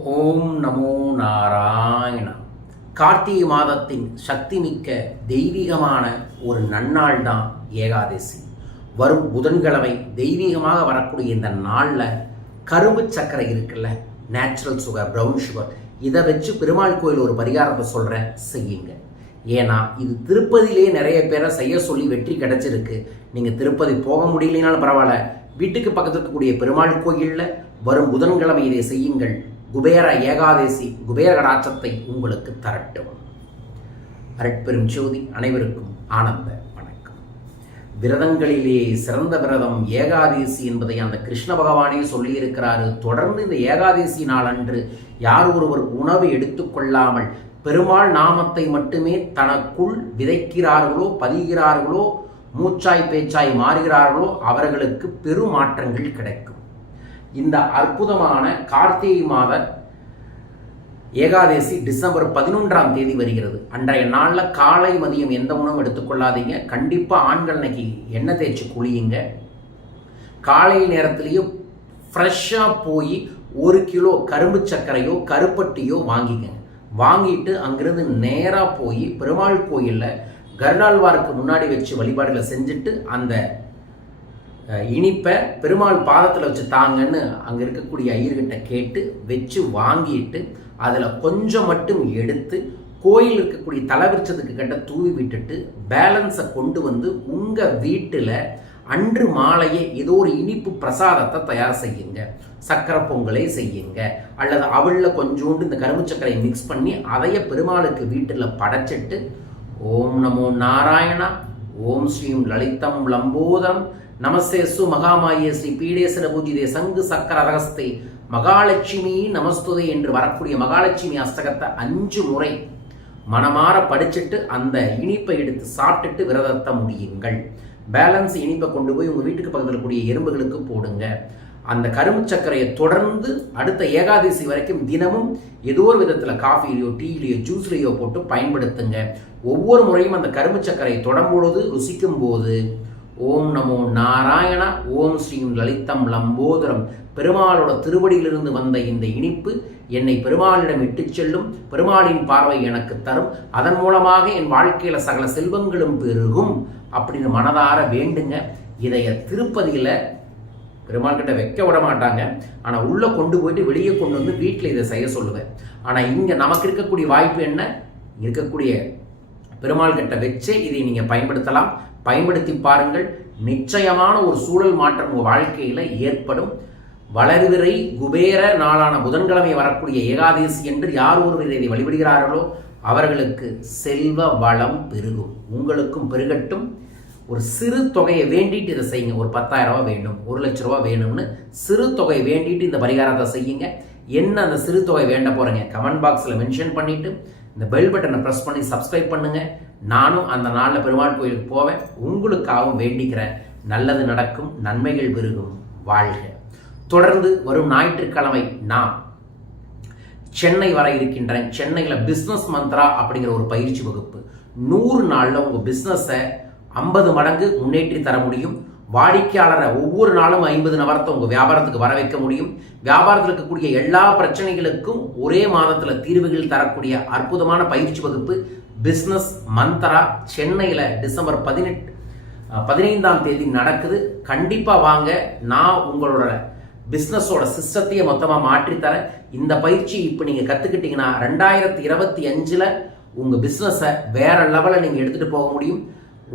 ஓம் நமோ நாராயணா. கார்த்திகை மாதத்தின் சக்திமிக்க தெய்வீகமான ஒரு நன்னாள் தான் ஏகாதசி. வரும் புதன்கிழமை தெய்வீகமாக வரக்கூடிய இந்த நாளில் கரும்பு சர்க்கரை இருக்குல்ல நேச்சுரல் சுகர் ப்ரௌன் சுகர் இதை வச்சு பெருமாள் கோயில் ஒரு பரிகாரத்தை சொல்கிறேன் செய்யுங்க. ஏன்னா இது திருப்பதியிலே நிறைய பேரை செய்ய சொல்லி வெற்றி கிடைச்சிருக்கு. நீங்கள் திருப்பதி போக முடியலனாலும் பரவாயில்ல. வீட்டுக்கு பக்கத்தில் இருக்கக்கூடிய பெருமாள் கோயிலில் வரும் புதன்கிழமை இதை செய்யுங்கள். குபேர ஏகாதசி குபேர கடாட்சத்தை உங்களுக்கு தரட்டும். அரட்பெரும் ஜோதி அனைவருக்கும் ஆனந்த வணக்கம். விரதங்களிலே சிறந்த விரதம் ஏகாதசி என்பதை அந்த கிருஷ்ண பகவானே சொல்லியிருக்கிறாரு. தொடர்ந்து இந்த ஏகாதசி நாளன்று யார் ஒருவர் உணவு எடுத்துக்கொள்ளாமல் பெருமாள் நாமத்தை மட்டுமே தனக்குள் விதைக்கிறார்களோ பதிகிறார்களோ மூச்சாய் பேச்சாய் மாறுகிறார்களோ அவர்களுக்கு பெருமாற்றங்கள் கிடைக்கும். இந்த அற்புதமான கார்த்திகை மாத ஏகாதசி டிசம்பர் பதினொன்றாம் தேதி வருகிறது. அன்றைய நாளில் காலை மதியம் எந்த உணவும் எடுத்துக்கொள்ளாதீங்க. கண்டிப்பாக ஆண்கள் இன்னைக்கு எண்ணெய் தேய்ச்சி குளியுங்க. காலை நேரத்திலேயே ஃப்ரெஷ்ஷாக போய் ஒரு கிலோ கரும்பு சர்க்கரையோ கருப்பட்டியோ வாங்கிங்க. வாங்கிட்டு அங்கிருந்து நேராக போய் பெருமாள் கோயிலில் கருடாழ்வாருக்கு முன்னாடி வச்சு வழிபாடுகளை செஞ்சுட்டு அந்த இனிப்பை பெருமாள் பாதத்தில் வச்சு தாங்கன்னு அங்கே இருக்கக்கூடிய ஐயர்கிட்ட கேட்டு வச்சு வாங்கிட்டு அதில் கொஞ்சம் மட்டும் எடுத்து கோயில் இருக்கக்கூடிய தலைவிரிச்சதுக்கு கிட்ட தூவி விட்டுட்டு பேலன்ஸை கொண்டு வந்து உங்கள் வீட்டில் அன்று மாலையே ஏதோ ஒரு இனிப்பு பிரசாதத்தை தயார் செய்யுங்க. சக்கரை பொங்கலை செய்யுங்க. அல்லது அவளில் கொஞ்சோண்டு இந்த கரும்பு சக்கரையை மிக்ஸ் பண்ணி அதைய பெருமாளுக்கு வீட்டில் படைச்சிட்டு ஓம் நமோ நாராயணா ஓம் ஸ்ரீம் லலிதம் லம்போதரம் நமஸ்தே சு மகாமாயே ஸ்ரீ பீடேசன பூஜிதே சங்கு சக்கர ரகஸ்தே. மகாலட்சுமி நமஸ்துதே என்று வரக்கூடிய மகாலட்சுமி அஸ்தகத்தை அஞ்சு முறை மனமாற படிச்சுட்டு அந்த இனிப்பை எடுத்து சாப்பிட்டுட்டு விரதத்தை முடியுங்கள். பேலன்ஸ் இனிப்பை கொண்டு போய் உங்கள் வீட்டுக்கு பக்கத்தில் கூடிய எறும்புகளுக்கு போடுங்க. அந்த கரும்பு சர்க்கரையை தொடர்ந்து அடுத்த ஏகாதசி வரைக்கும் தினமும் ஏதோ ஒரு விதத்தில் காஃபிலையோ டீலையோ ஜூஸ்லையோ போட்டு பயன்படுத்துங்க. ஒவ்வொரு முறையும் அந்த கரும்பு சர்க்கரையை தொடரும்பொழுது ருசிக்கும் போது ஓம் நமோ நாராயணா ஓம் ஸ்ரீம் லலிதம் லம்போதரம். பெருமாளோட திருவடியிலிருந்து வந்த இந்த இனிப்பு என்னை பெருமாளிடம் இட்டுச் செல்லும் பெருமாளின் பார்வை எனக்கு தரும். அதன் மூலமாக என் வாழ்க்கையில் சகல செல்வங்களும் பெருகும் அப்படின்னு மனதார வேண்டுங்க. இதைய திருப்பதியில் பெருமாள் கிட்ட வைக்க விட மாட்டாங்க. ஆனால் உள்ளே கொண்டு போயிட்டு வெளியே கொண்டு வந்து வீட்டில் இதை செய்ய சொல்லுவேன். ஆனால் இங்கே நமக்கு இருக்கக்கூடிய வாய்ப்பு என்ன? இருக்கக்கூடிய பெருமாள் கிட்ட வச்சே இதை நீங்கள் பயன்படுத்தலாம். பயன்படுத்தி பாருங்கள். நிச்சயமான ஒரு சூழல் மாற்றம் உங்கள் வாழ்க்கையில் ஏற்படும். வளர்விரை குபேர நாளான புதன்கிழமை வரக்கூடிய ஏகாதசி என்று யார் ஒருவர் இதை வழிபடுகிறார்களோ அவர்களுக்கு செல்வ வளம் பெருகும். உங்களுக்கும் பெருகட்டும். ஒரு சிறு தொகையை வேண்டிட்டு இதை செய்யுங்க. ஒரு பத்தாயிரம் ரூபா வேண்டும் ஒரு லட்ச ரூபா வேணும்னு சிறு தொகையை வேண்டிட்டு இந்த பரிகாரத்தை செய்யுங்க. என்ன அந்த சிறு தொகை வேண்ட போகிறீங்க கமெண்ட் பாக்ஸில் மென்ஷன் பண்ணிவிட்டு இந்த பெல் பட்டனை ப்ரெஸ் பண்ணி சப்ஸ்கிரைப் பண்ணுங்க. நானும் அந்த நாளில் பெருமாள் கோயிலுக்கு போவேன். உங்களுக்காகவும் வேண்டிக்கிறேன். நல்லது நடக்கும் நன்மைகள் பெருகும் வாழ்க. தொடர்ந்து வரும் ஞாயிற்றுக்கிழமை நான் சென்னை வர இருக்கின்றேன் சென்னையில் பிஸ்னஸ் மந்த்ரா அப்படிங்கிற ஒரு பயிற்சி வகுப்பு. நூறு நாளில் உங்கள் பிஸ்னஸை ஐம்பது மடங்கு முன்னேற்றி தர முடியும். வாடிக்கையாளரை ஒவ்வொரு நாளும் ஐம்பது நபரத்தை உங்கள் வியாபாரத்துக்கு வர வைக்க முடியும். வியாபாரத்தில் இருக்கக்கூடிய எல்லா பிரச்சனைகளுக்கும் ஒரே மாதத்தில் தீர்வுகள் தரக்கூடிய அற்புதமான பயிற்சி வகுப்பு பிஸ்னஸ் மந்த்ரா சென்னையில் டிசம்பர் பதினெட்டு பதினைந்தாம் தேதி நடக்குது. கண்டிப்பாக வாங்க. நான் உங்களோட பிஸ்னஸோட சிஸ்டத்தையே மொத்தமாக மாற்றித்தரேன். இந்த பயிற்சி இப்போ நீங்கள் கற்றுக்கிட்டீங்கன்னா ரெண்டாயிரத்தி இருபத்தி அஞ்சில் உங்கள் பிஸ்னஸை வேற லெவலில் நீங்கள் எடுத்துகிட்டு போக முடியும்.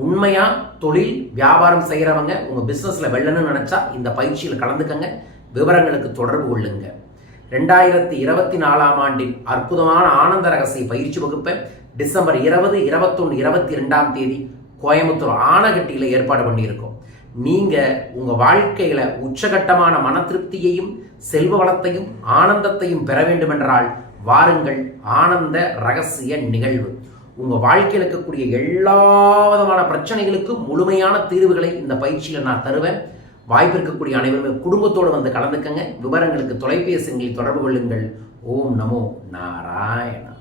உண்மையாக தொழில் வியாபாரம் செய்கிறவங்க உங்கள் பிஸ்னஸில் வெல்லணும்னு நினச்சா இந்த பயிற்சியில் கலந்துக்கங்க விவரங்களுக்கு தொடர்பு கொள்ளுங்க. ரெண்டாயிரத்தி இருபத்தி நாலாம் ஆண்டின் அற்புதமான ஆனந்த ரகசிய பயிற்சி வகுப்பை டிசம்பர் இருபது இருபத்தொன்று இருபத்தி ரெண்டாம் தேதி கோயம்புத்தூர் ஆனகட்டியில் ஏற்பாடு பண்ணியிருக்கோம். நீங்கள் உங்கள் வாழ்க்கையில் உச்சகட்டமான மன திருப்தியையும் செல்வ வளத்தையும் ஆனந்தத்தையும் பெற வேண்டுமென்றால் வாருங்கள் ஆனந்த ரகசிய நிகழ்வு. உங்கள் வாழ்க்கையில் இருக்கக்கூடிய எல்லா விதமான பிரச்சனைகளுக்கும் முழுமையான தீர்வுகளை இந்த பயிற்சியில் நான் தருவேன். வாய்ப்பு இருக்கக்கூடிய அனைவருமே குடும்பத்தோடு வந்து கலந்துக்கங்க. விவரங்களுக்கு தொலைபேசி தொடர்பு கொள்ளுங்கள். ஓம் நமோ நாராயணா.